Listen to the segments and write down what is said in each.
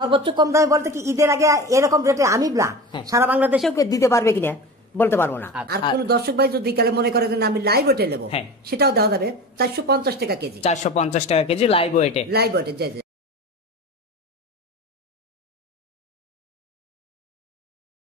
সর্বোচ্চ কম দামে বলতে কি ঈদের আগে এরকম রেটে আমি সারা বাংলাদেশেও দিতে পারবে কিনা বলতে পারবো না। আর কোন দর্শক ভাই যদি কালে মনে করে যে আমি লাইভ ওয়েটে নেবো সেটাও দেওয়া যাবে 450 টাকা কেজি। 450 টাকা কেজি লাইভ ওয়েটে। লাইভ ওয়েটে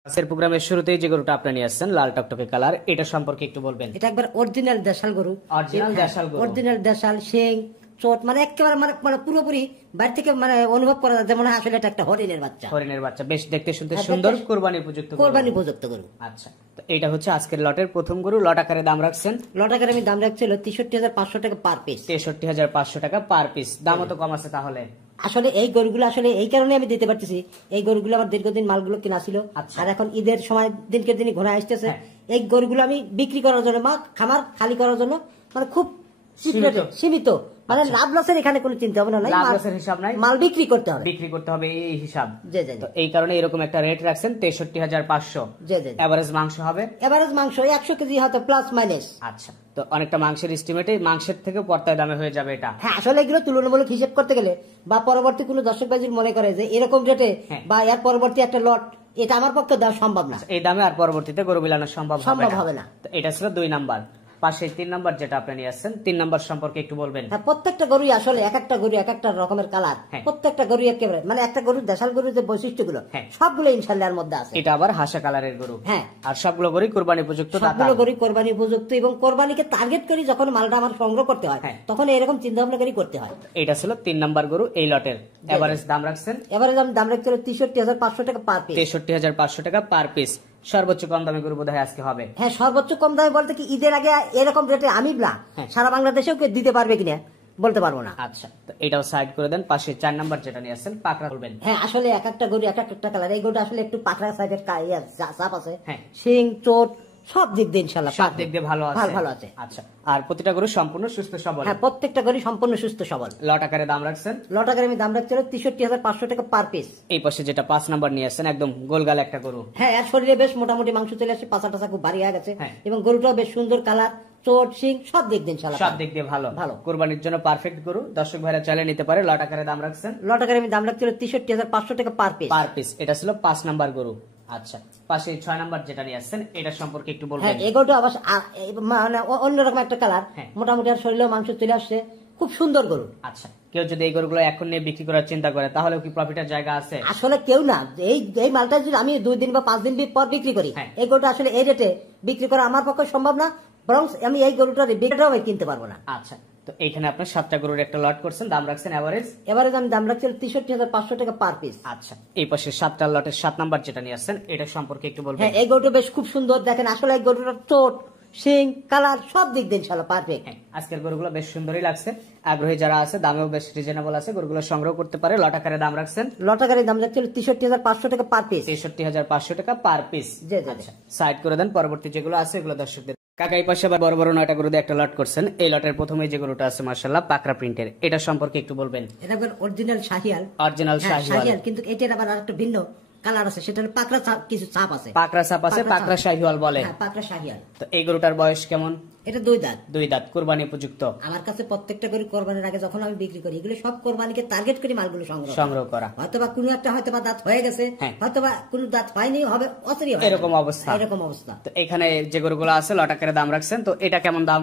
আজকের প্রোগ্রামের শুরুতেই যে গরুটা আপনি নিয়ে আসছেন লাল টকটকে কালার, এটা সম্পর্কে একটু বলবেন। এটা একবার অরিজিনাল দেশাল গরু। অরিজিনাল দেশাল গরু। অরিজিনাল দেশাল শিং চোট মানে একেবারে মানে পুরোপুরি বাইরে থেকে মানে অনুভব করা যায় যেমন আসলে এটা একটা হরিণের বাচ্চা। হরিণের বাচ্চা বেশ দেখতে শুনতে সুন্দর, কোরবানি উপযুক্ত। কোরবানি উপযুক্ত গরু। আচ্ছা, তো এটা হচ্ছে আজকের লটের প্রথম গরু। লট আকারে দাম রাখছেন? লট আকারে আমি দাম রাখছি 63,500 টাকা পার পিস। 63,500 টাকা পার পিস। দামও তো কম আছে তাহলে। আসলে এই গরুগুলো আসলে এই কারণে আমি দিতে পারতেছি, এই গরুগুলো আমার দীর্ঘদিন মালগুলো কিনা ছিল। আর এখন ঈদের সময় দিনকে দিনই ঘোরা আসতেছে, এই গরুগুলো আমি বিক্রি করার জন্য খামার খালি করার জন্য মানে খুব সীমিত মানে লাভ লসের এখানে কোনো চিন্তা ভাবনা নাই, লাভ লসের হিসাব নাই, মাল বিক্রি করতে হবে এই হিসাব। তো এই কারণে এরকম একটা রেট রাখছেন 63,500। এভারেজ মাংস হবে? এভারেজ মাংস 100 কেজি হয়তো প্লাস মাইনাস। আচ্ছা, তো অনেকটা মাংসের এস্টিমেটে মাংসের থেকে পর্তায় দামে হয়ে যাবে এটা। হ্যাঁ, আসলে এগুলো তুলনামূলক হিসেব করতে গেলে বা পরবর্তী কোনো দর্শক ভাই মনে করে যে এরকম রেটে বা এর পরবর্তী একটা লট, এটা আমার পক্ষে দেওয়া সম্ভব না। এই দামে আর পরবর্তীতে গরু বিলানো সম্ভব হবে না। তো এটা ছিল 2 নাম্বার। পাশে 3 নাম্বার যেটা আপনি নিয়ে আসছেন, 3 নাম্বার সম্পর্কে একটু বলবেন। হ্যাঁ, প্রত্যেকটা গরু আসলে এক একটা গরু এক একটা রকমের কালার। প্রত্যেকটা গরু একেবারে মানে একটা গরুর দেশাল গরুর যে বৈশিষ্ট্যগুলো সবগুলো ইনশাআল্লাহর মধ্যে আছে। এটা আবার হাসা কালারের গরু। হ্যাঁ, আর সবগুলো গরু কুরবানি উপযুক্ত। সবগুলো গরু কুরবানি উপযুক্ত এবং কুরবানিকে টার্গেট করি যখন মালটা আমার সংগ্রহ করতে হয় তখন এরকম চিন্তা ভাবনা করে করতে হয়। এটা ছিল 3 নাম্বার গরু এই লটের। এভারেজ দাম রাখছেন? এভারেজ দাম রাখছি 63,500 টাকা পার পিস। 63,500 টাকা পার পিস। সর্বোচ্চ কম দামে গরু বোধহয় আজকে হবে। হ্যাঁ, সর্বোচ্চ কম দামে বলতে কি ঈদের আগে এরকম রেটে আমি সারা বাংলাদেশেও দিতে পারবে কিনা বলতে পারবো না। আচ্ছা, তো এটাও সাইড করে দেন। পাশে 4 নাম্বার যেটা নিয়ে আসছেন পাকড়া বলবেন। হ্যাঁ, আসলে এক একটা গরু এক একটা কালার। এই গরুটা আসলে একটু পাকড়া সাইডের চাপ আছে, শিং চোট সব দিক দিয়ে ইনশাআল্লাহ সব দিক দিয়ে ভালো আছে। আচ্ছা, আর প্রতিটা গরু সম্পূর্ণ সুস্থ সবল? হ্যাঁ, প্রত্যেকটা গরু সম্পূর্ণ সুস্থ সবল। লট আকারে দাম রাখছেন? লট আকারে আমি দাম রাখছি 63,500 টাকা পার পিস। এই পাশে যেটা 5 নাম্বার নিয়ে আসছেন একদম গোলগাল একটা গরু। হ্যাঁ, এর শরীরে বেশ মোটামুটি মাংস চলে আসছে, পাছা টাছা খুব ভারী হয়ে গেছে এবং গরুটাও বেশ সুন্দর কালার, চোট শিং সব দিক দিয়ে ইনশাআল্লাহ সব দিক দিয়ে ভালো। কুরবানির জন্য পারফেক্ট গরু। দর্শক ভাইরা চাইলে নিতে পারে। লট আকারে দাম রাখছেন? লট আকারে আমি দাম রাখছি 63,500 টাকা পার পিস। Per piece. এটা ছিল 5 নাম্বার গরু। আচ্ছা, পাশে 6 নাম্বার যেটা নিয়ে আসছেন এটা সম্পর্কে একটু বলবেন। হ্যাঁ, এগুলো আবার মানে অন্যরকম একটা কালার, মোটামুটি আর শরীরেও মাংস চলে আসছে, খুব সুন্দর গরু। আচ্ছা, কেউ যদি এই গরুগুলো এখন নিয়ে বিক্রি করার চিন্তা করে তাহলে কি প্রফিটের জায়গা আছে? আসলে কেউ না, এই মালটা যদি আমি 2 দিন বা 5 দিন পর বিক্রি করি, এই গরুটা আসলে এই রেটে বিক্রি করা আমার পক্ষে সম্ভব না, বরং আমি এই গরুটার বিক্রিটাও কিনতে পারবো না। আচ্ছা, তো এইখানে আপনার 7টা গরুর একটা লট করছেন, দাম রাখছেন এভারেজ? এভারেজ আমি দাম রাখছি 63,500 টাকা পার পিস। আচ্ছা, এই পাশে 7টা লটের 7 নাম্বার যেটা নিয়ে আসছেন এটা সম্পর্কে একটু বলবেন। হ্যাঁ, এই গরুটা বেশ খুব সুন্দর। দেখেন আসলে এই গরুটার চোট শিং কালার সব দিক দিয়ে ইনশাআল্লাহ পারফেক্ট। আজকের গরুগুলো বেশ সুন্দরই লাগছে। আগ্রহী যারা আছে দামেও বেশ রিজনেবল আছে, গরুগুলো সংগ্রহ করতে পারে। লট আকারে দাম রাখছেন? লট আকারে দাম রাখছি 63,500 টাকা পার পিস। 63,500 টাকা পার পিস। আচ্ছা, সাইড করে দেন। পরবর্তী যেগুলো আছে এগুলো দর্শকদের। কাকা এই পাশে বড় বড় 9টা গরু দিয়ে একটা লট করছেন। এই লটের প্রথমে যে গরুটা আছে মাশাআল্লাহ পাকড়া প্রিন্টের, এটা সম্পর্কে একটু বলবেন। এটা অরিজিনাল শাহিয়াল। অরিজিনাল শাহিয়াল, কিন্তু এটার আবার আরেকটা ভিন্ন কালার আছে, সেটা হলো পাকড়া ছাপ, কিছু ছাপ আছে, পাকড়া ছাপ আছে, পাকড়া শাহিওয়াল বলে। হ্যাঁ, পাকড়া শাহিয়াল। তো এই গরুটার বয়স কেমন? এটা 2 দাঁত। 2 দাঁত, কুরবানি উপযুক্ত। আমার কাছে প্রত্যেকটা গরু কোরবানির আগে যখন আমি বিক্রি করি এগুলো সব কোরবানিকে টার্গেট করে মালগুলো সংগ্রহ করা। হয়তোবা কোনো একটা হয়তোবা দাঁত হয়ে গেছে, হয়তোবা কোনো দাঁত হয়নি, হবে অচেরি হবে, এরকম অবস্থা। তো এখানে যে গরুগুলো আছে লট আকারে দাম রাখছেন, তো এটা কেমন দাম?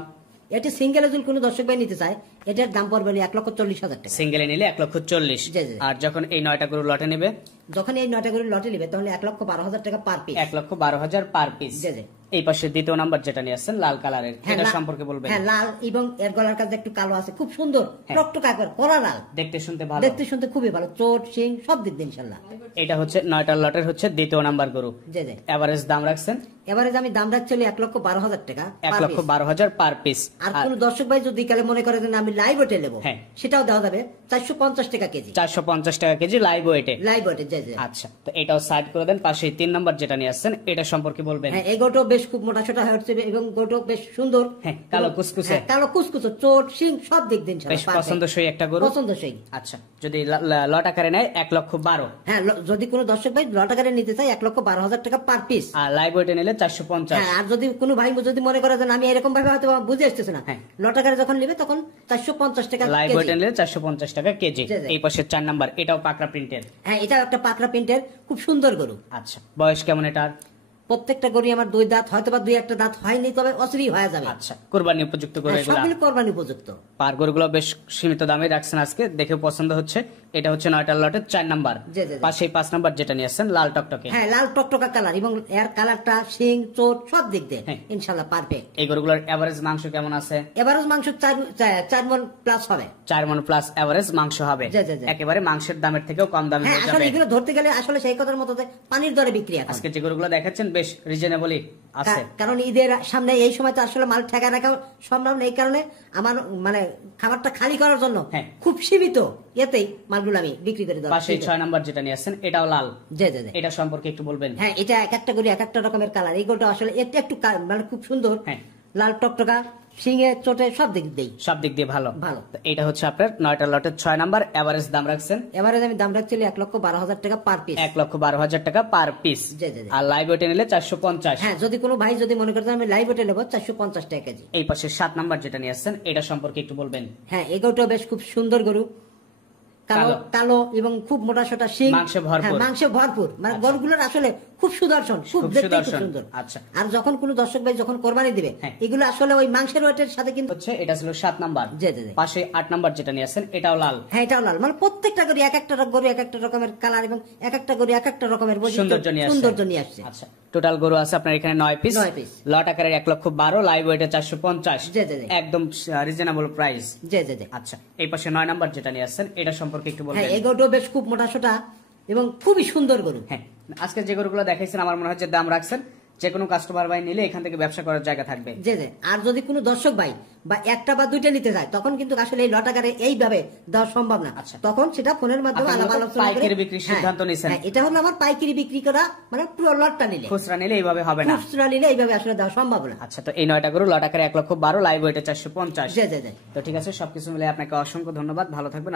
এটা সিঙ্গেলে যদি কোনো দর্শক ভাই নিতে চায় এটার দাম পড়বে 1,40,000 টাকা। সিঙ্গেলে নিলে 1,40,000। আর যখন এই 9টা গরু লটে নেবে, যখন এই 9টা গরু লটে নেবে তাহলে 1,12,000 টাকা পার পিস। 1,12,000 per piece. এই পাশে দ্বিতীয় নাম্বার যেটা নিয়ে আসছেন লাল কালারের, এটা সম্পর্কে বলবেন। হ্যাঁ, লাল এবং এর গলার কাছে একটু কালো আছে, খুব সুন্দর টকটকা করে কড়া লাল, দেখতে শুনতে ভালো, দেখতে শুনতে খুবই ভালো, চোট শিং সব দিক দিয়ে ইনশাআল্লাহ। এটা হচ্ছে 9টা লটের হচ্ছে দ্বিতীয় নাম্বার গরু। এভারেজ দাম রাখছেন? এভারেজ আমি দাম রাখছি 1,12,000 টাকা। 1,12,000 পার পিস। আর কোন দর্শক ভাই যদি কালে মনে করে যে আমি লাইভ ওয়েটে নেবো সেটাও দেওয়া যাবে 450 টাকা কেজি। 450 টাকা কেজি লাইভ ওয়েটে। লাইভ ওয়েটে। আচ্ছা, তো এটাও সাইড করে দেন। পাশে 3 নাম্বার যেটা নিয়ে আসছেন এটা সম্পর্কে বলবেন। হ্যাঁ, এই গরুটাও বেশ বেশ খুব মোটা সোটা হয়ে উঠছে এবং গরুটাও বেশ সুন্দর। হ্যাঁ, কালো কুচকুচে। হ্যাঁ, কালো কুচকুচে, চোট শিং সব দিক দিন বেশ পছন্দসই একটা গরু। পছন্দসই। আচ্ছা, যদি লট আকারে নেয় 1,12,000। হ্যাঁ, যদি কোনো দর্শক ভাই লট আকারে নিতে চায় 1,12,000 টাকা পার পিস। আর লাইভ ওয়েটে নিলে 450। হ্যাঁ, আর যদি কোনো ভাই যদি মনে করে যে আমি এরকম ভাবে হয়তো বুঝে আসতেছে না, হ্যাঁ, লট আকারে যখন নেবে তখন 450 টাকা লাইভ ওয়েটে নিলে 450 টাকা কেজি। এই পাশে 4 নাম্বার, এটাও পাকড়া প্রিন্টের। হ্যাঁ, এটাও একটা পাকড়া প্রিন্টের খুব সুন্দর গরু। আচ্ছা, বয়স কেমন এটার? প্রত্যেকটা গরু আমার 2 দাঁত, হয়তো বা 2-1টা দাঁত হয়নি, তবে অচিরেই হয়ে যাবে। আচ্ছা, কুরবানি উপযুক্ত গরু এগুলো। সবগুলো কুরবানি উপযুক্ত। পার গরুগুলো বেশ সীমিত দামে রাখছেন আজকে, দেখে পছন্দ হচ্ছে। এটা হচ্ছে 9টার লটের 4 নাম্বার। পাশে 5 নাম্বার যেটা নিয়ে আসছেন লাল টকটকে। হ্যাঁ, লাল টকটকা কালার এবং এর কালারটা শিং চোট সব দিক দিয়ে ইনশাআল্লাহ পারফেক্ট। এই গরুগুলোর এভারেজ মাংস কেমন আছে? এভারেজ মাংস 4 মণ প্লাস হবে। 4 মণ প্লাস এভারেজ মাংস হবে। একেবারে মাংসের দামের থেকেও কম দামে হয়ে যাবে। আসলে এগুলো ধরতে গেলে আসলে সেই কথার মতো যে পানির দরে বিক্রি এখন। আজকে যে গরুগুলো দেখাচ্ছেন বেশ রিজনেবলই আছে, কারণ ঈদের সামনে এই সময় তো আসলে মাল ঠেকা রাখা সম্ভব নেই, কারণে আমার মানে খাবারটা খালি করার জন্য খুব সীমিত এতেই মালগুলো আমি বিক্রি করে দেব। পাশে 6 নাম্বার যেটা নিয়ে আসছেন এটাও লাল। এটা সম্পর্কে একটু বলবেন? হ্যাঁ, এটা এক একটা করে এক একটা রকমের কালার। এই গরুটা আসলে একটু মানে খুব সুন্দর, লাল টকটকা, শিঙে চোটে সব দিক দিয়ে ভালো। এটা হচ্ছে আপনার 9টার লটের 6 নাম্বার। এভারেজ দাম রাখছেন? এভারেজ আমি দাম রাখছি 1,12,000 টাকা পার পিস। 1,12,000 টাকা পার পিস। আর লাইভ ওয়েটে নিলে 450। হ্যাঁ, যদি কোনো ভাই যদি মনে করতেন আমি লাইভ ওয়েটে নেবো 450 টাকা কেজি। এই পাশে 7 নাম্বার যেটা নিয়ে আসছেন এটা সম্পর্কে একটু বলবেন? হ্যাঁ, এই গরুটা বেশ খুব সুন্দর গরু, কালো এবং খুব মোটা সোটা শিং, মাংসে ভরপুর। মানে গরুগুলোর আসলে খুব সুদর্শন, খুব দেখতে খুব সুন্দর। আচ্ছা, আর যখন কোনো দর্শক ভাই যখন কোরবানি দিবে এগুলো আসলে ওই মাংসের ওয়েটের সাথে কিন্তু হচ্ছে। এটা ছিল 7 নাম্বার। পাশে 8 নাম্বার যেটা নিয়ে আসেন এটাও লাল। হ্যাঁ, এটাও লাল। মানে প্রত্যেকটা গরু এক একটা গরু এক একটা রকমের কালার এবং এক একটা গরু এক একটা রকমের সৌন্দর্য নিয়ে আসছে। আচ্ছা, টোটাল গরু আছে আপনার এখানে 9 পিস। লট আকারের 1,12,000, লাইভ ওয়েটে 450। একদম রিজনেবল প্রাইস। আচ্ছা, এই পাশে 9 নাম্বার যেটা নিয়ে আসছেন এটা সম্পর্কে একটু বলবেন? হ্যাঁ, এই গরুটা বেশ খুব মোটা সোটা এবং খুবই সুন্দর গরু। হ্যাঁ, আজকে যে গরুগুলো দেখাইছেন আমার মনে হয় যে দাম রাখছেন, যে কোনো কাস্টমার ভাই নিলে এখান থেকে ব্যবসা করার জায়গা থাকবে। আর যদি কোনো দর্শক ভাই বা একটা বা দুইটা নিতে চায় তখন কিন্তু আসলে এই লটাকারে এইভাবে দেওয়া সম্ভব না। আচ্ছা, তখন সেটা ফোনের মাধ্যমে আলাপ আলোচনা করে পাইকারি বিক্রির সিদ্ধান্ত নিছেন। এটা হলো আমার পাইকারি বিক্রি করা, মানে পুরো লটটা নিলে। খুচরা নিলে এইভাবে হবে না, খুচরা নিলে এইভাবে আসলে দেওয়া সম্ভব না। আচ্ছা, তো এই 9টা গরু লট আকারে 1,12,000, লাইভ ওয়েটে 450। তো ঠিক আছে, সবকিছু মিলে আপনাকে অসংখ্য ধন্যবাদ, ভালো থাকবেন।